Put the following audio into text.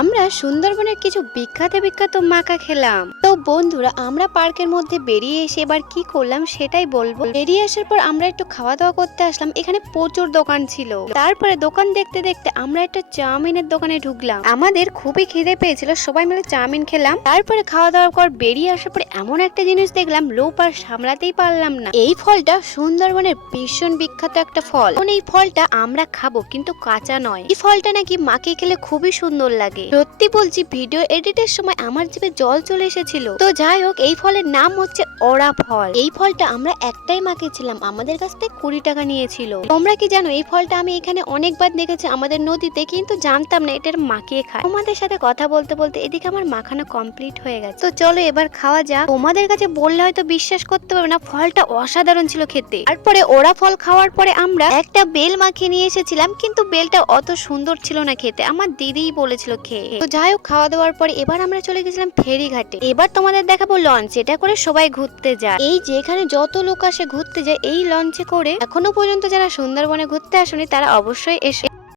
আমরা সুন্দরবনের কিছু বিখ্যাত বিখ্যাত মাখা খেলাম। তো বন্ধুরা, আমরা পার্কের মধ্যে বেরিয়ে এসে এবার কি করলাম সেটাই বলব। বেরিয়ে আসার পর আমরা একটু খাওয়া দাওয়া করতে আসলাম। এখানে প্রচুর দোকান ছিল। তারপরে দোকান দেখতে দেখতে আমরা একটা চাউমিনের দোকানে ঢুকলাম। আমাদের খুবই খিদে পেয়েছিল, সবাই মিলে চাউমিন খেলাম। তারপরে খাওয়া দাওয়ার পর বেরিয়ে আসার পরে এমন একটা জিনিস দেখলাম, লোভ আর সামলাতেই পারলাম না। এই ফলটা সুন্দরবনের ভীষণ বিখ্যাত একটা ফল। এই ফলটা আমরা খাব, কিন্তু কাঁচা নয়। এই ফলটা নাকি মাকে খেলে খুবই সুন্দর লাগে। সত্যি। বলছি ভিডিও এডিটের সময় আমার জিভে জল চলে এসেছিল। তো যাই হোক, এই ফলের নাম হচ্ছে ওরা ফল। এই ফলটা আমরা একটাই মাখেছিলাম আমাদের কাছ থেকে কুড়ি টাকা নিয়েছিল। তোমরা কি জানো, এই ফলটা আমি এখানে অনেকবার দেখেছি আমাদের নদীতে, কিন্তু জানতাম না এটার মাখিয়ে খায়। তোমাদের সাথে কথা বলতে বলতে এদিকে আমার মাখানো কমপ্লিট হয়ে গেছে। তো চলো এবার খাওয়া যাক। তোমাদের কাছে বললে হয়তো বিশ্বাস করতে পারবে না, ফলটা অসাধারণ ছিল খেতে। তারপরে ওরা ফল খাওয়ার পরে আমরা একটা বেল মাখিয়ে নিয়ে এসেছিলাম, কিন্তু বেলটা অত সুন্দর ছিল না খেতে। আমার দিদিই বলেছিল খেয়ে তো যাই হোক, খাওয়া দাওয়ার পরে এবার আমরা চলে গেছিলাম ফেরিঘাটে। এবার তোমাদের দেখাবো লঞ্চ এটা করে সবাই ঘুরতে যায়। এই যে এখানে যত লোক আসে ঘুরতে যায়, এই লঞ্চে করে এখনও পর্যন্ত যারা সুন্দরবনে ঘুরতে আসেনি, তারা অবশ্যই এসে